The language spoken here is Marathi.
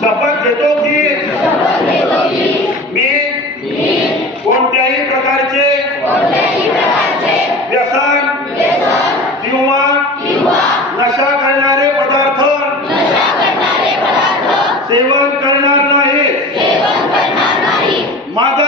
शपथ घेतो की मी कोणत्याही प्रकारचे व्यसन किंवा नशा करणारे पदार्थ सेवन करणार नाही. माझा